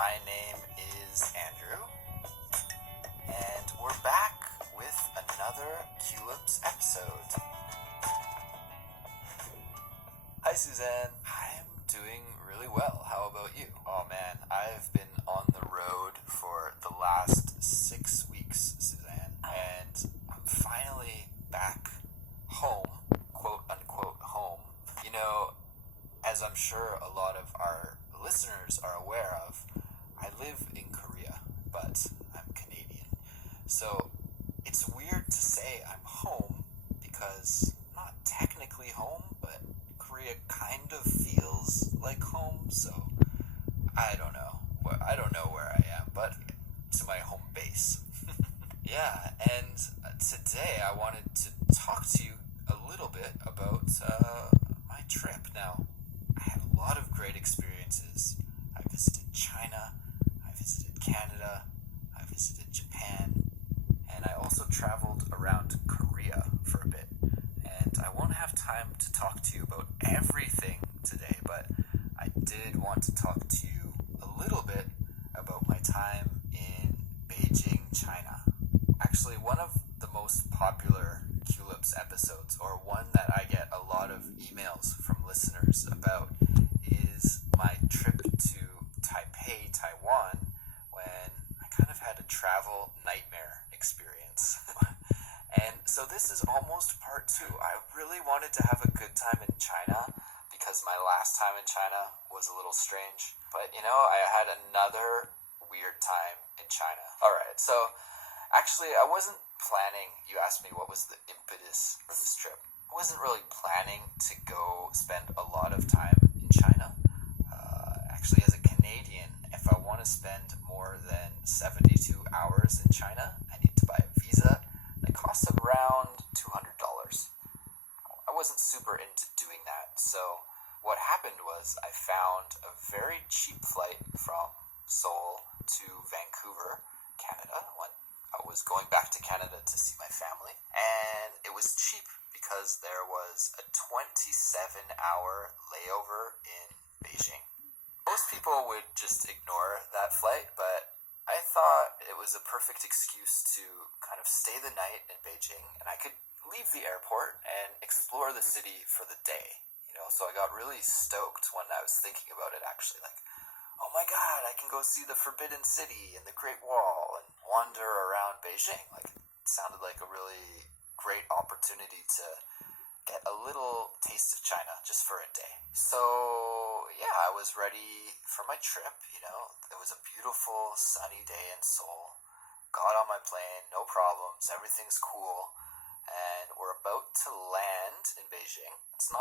My name is Andrew, and we're back with another Culips episode. Hi, Suzanne. I'm doing really well. How about you? Oh man, I've been on the road for the last 6 weeks, Suzanne, and I'm finally back home, quote unquote home. You know, as I'm sure a lot of our listeners are aware of, I live in Korea, but I'm Canadian. So it's weird to say I'm home because I'm not technically home, but Korea kind of feels like home, so I don't know. I don't know where I am, but to my home base. Yeah, and today I wanted to talk to you a little bit about my trip. Now, I had a lot of great experiences. I visited China, I visited Canada, I visited Japan, and I also traveled around Korea for a bit. And I won't have time to talk to you about everything today, but I did want to talk to you a little bit about my time in Beijing, China. Actually, one of the most popular Culips episodes, or one that I get a lot of emails from listeners about, is my trip to Taipei, Taiwan, when I kind of had a travel nightmare experience. And so this is almost part 2. I really wanted to have a good time in China because my last time in China was a little strange. But, you know, I had another weird time in China. Alright, so actually I wasn't planning. You asked me what was the impetus for this trip. I wasn't really planning to go spend a lot of time in China. Actually, as a Canadian, if I want to spend more than 72 hours in China, I need to buy a visa that costs around $200. I wasn't super into doing that, so what happened was I found a very cheap flight from Seoul to Vancouver, Canada, when I was going back to Canada to see my family, and it was cheap because there was a 27-hour layover in Beijing. Most people would just ignore that flight, but I thought it was a perfect excuse to kind of stay the night in Beijing, and I could leave the airport and explore the city for the day, you know, so I got really stoked when I was thinking about it, actually, like, oh my god, I can go see the Forbidden City and the Great Wall and wander around Beijing. Like, it sounded like a really great opportunity to get a little taste of China just for a day. So, yeah, I was ready for my trip, you know. It was a beautiful, sunny day in Seoul. Got on my plane, no problems, everything's cool. And we're about to land in Beijing. It's not